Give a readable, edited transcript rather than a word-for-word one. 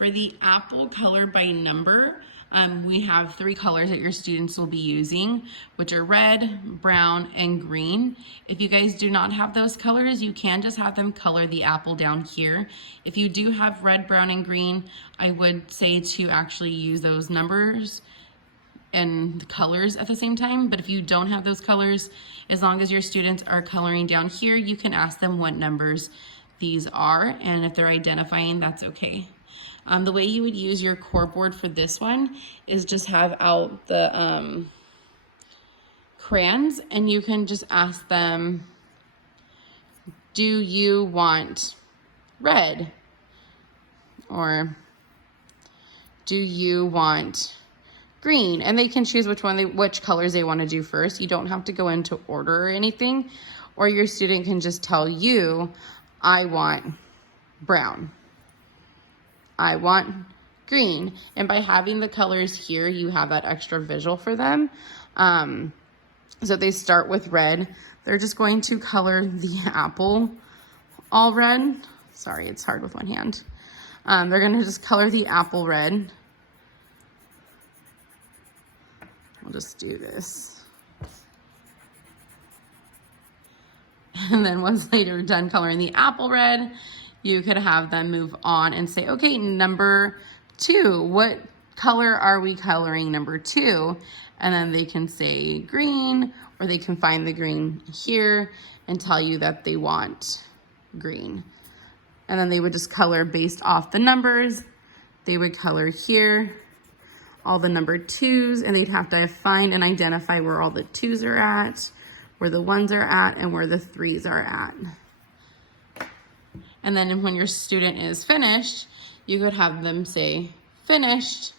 For the apple color by number, we have 3 colors that your students will be using, which are red, brown, and green. If you guys do not have those colors, you can just have them color the apple down here. If you do have red, brown, and green, I would say to actually use those numbers and the colors at the same time. But if you don't have those colors, as long as your students are coloring down here, you can ask them what numbers these are, and if they're identifying, that's okay. The way you would use your core board for this one is just have out the crayons, and you can just ask them, do you want red? Or do you want green? And they can choose which colors they want to do first. You don't have to go into order or anything, or your student can just tell you, I want brown. I want green. And by having the colors here, you have that extra visual for them. So they start with red. They're just going to color the apple all red. Sorry, it's hard with one hand. They're gonna just color the apple red. I'll just do this. And then once they're done coloring the apple red, you could have them move on and say, okay, number 2, what color are we coloring number 2? And then they can say green, or they can find the green here and tell you that they want green. And then they would just color based off the numbers. They would color here, all the number 2s, and they'd have to find and identify where all the 2s are at, where the 1s are at, and where the 3s are at. And then when your student is finished, you could have them say finished,